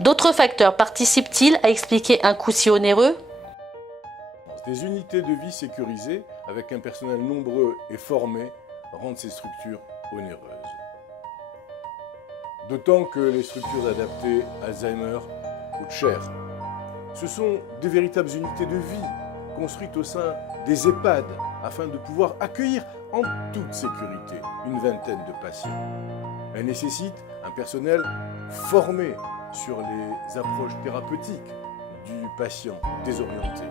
D'autres facteurs participent-ils à expliquer un coût si onéreux? Des unités de vie sécurisées, avec un personnel nombreux et formé, rendent ces structures onéreuses. D'autant que les structures adaptées Alzheimer coûtent cher. Ce sont des véritables unités de vie, construites au sein des EHPAD, afin de pouvoir accueillir en toute sécurité une vingtaine de patients. Elles nécessitent un personnel formé sur les approches thérapeutiques du patient désorienté.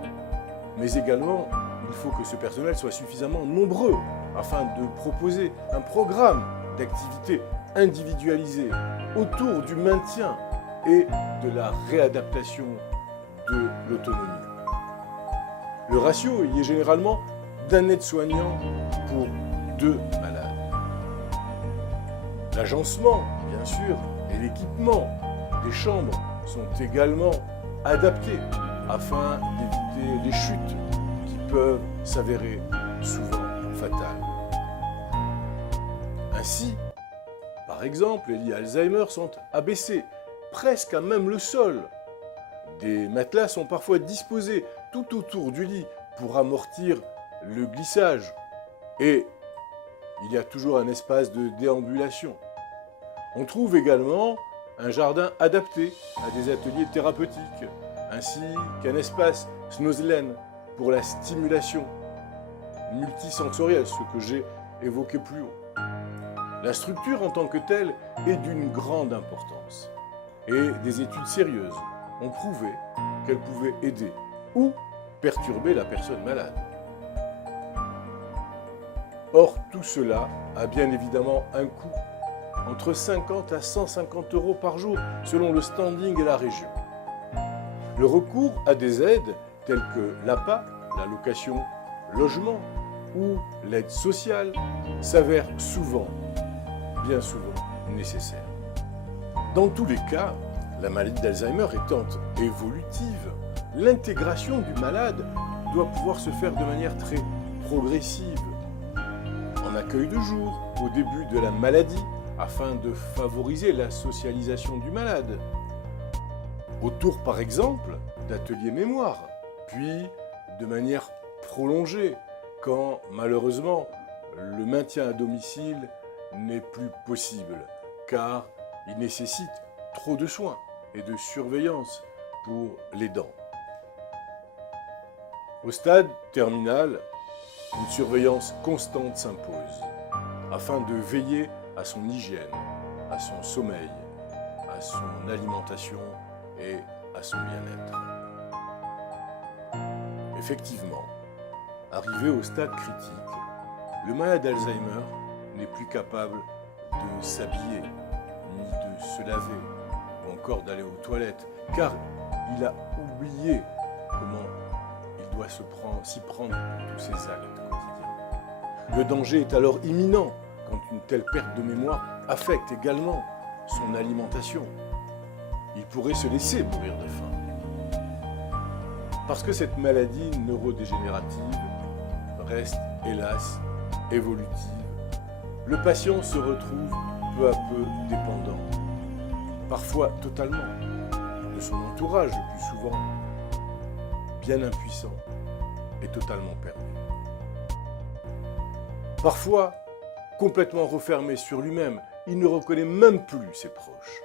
Mais également, il faut que ce personnel soit suffisamment nombreux afin de proposer un programme d'activité individualisé autour du maintien et de la réadaptation de l'autonomie. Le ratio y est généralement d'un aide-soignant pour 2 malades. L'agencement, bien sûr, et l'équipement des chambres sont également adaptés afin d'éviter les chutes qui peuvent s'avérer souvent fatales. Ainsi, par exemple, les lits Alzheimer sont abaissés presque à même le sol. Des matelas sont parfois disposés tout autour du lit pour amortir le glissage. Et il y a toujours un espace de déambulation. On trouve également un jardin adapté à des ateliers thérapeutiques, ainsi qu'un espace Snozelen pour la stimulation multisensorielle, ce que j'ai évoqué plus haut. La structure en tant que telle est d'une grande importance et des études sérieuses ont prouvé qu'elle pouvait aider ou perturber la personne malade. Or, tout cela a bien évidemment un coût, entre 50 à 150 € par jour, selon le standing et la région. Le recours à des aides telles que l'APA, l'allocation logement, ou l'aide sociale, s'avère souvent, bien souvent, nécessaire. Dans tous les cas, la maladie d'Alzheimer étant évolutive, l'intégration du malade doit pouvoir se faire de manière très progressive, en accueil de jour, au début de la maladie, afin de favoriser la socialisation du malade, autour par exemple d'ateliers mémoire, puis de manière prolongée, quand malheureusement le maintien à domicile n'est plus possible, car il nécessite trop de soins et de surveillance pour l'aidant. Au stade terminal, une surveillance constante s'impose, afin de veiller à son hygiène, à son sommeil, à son alimentation et à son bien-être. Effectivement, arrivé au stade critique, le malade d'Alzheimer n'est plus capable de s'habiller, ni de se laver, ou encore d'aller aux toilettes, car il a oublié comment il doit s'y prendre pour tous ses actes quotidiens. Le danger est alors imminent quand une telle perte de mémoire affecte également son alimentation. Il pourrait se laisser mourir de faim. Parce que cette maladie neurodégénérative reste, hélas, évolutive, le patient se retrouve peu à peu dépendant, parfois totalement, de son entourage, le plus souvent, bien impuissant et totalement perdu. Parfois, complètement refermé sur lui-même, il ne reconnaît même plus ses proches.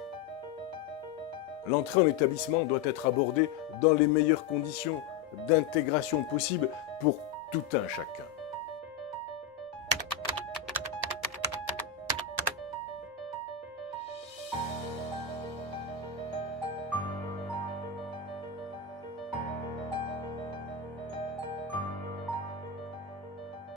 L'entrée en établissement doit être abordée dans les meilleures conditions d'intégration possible pour tout un chacun.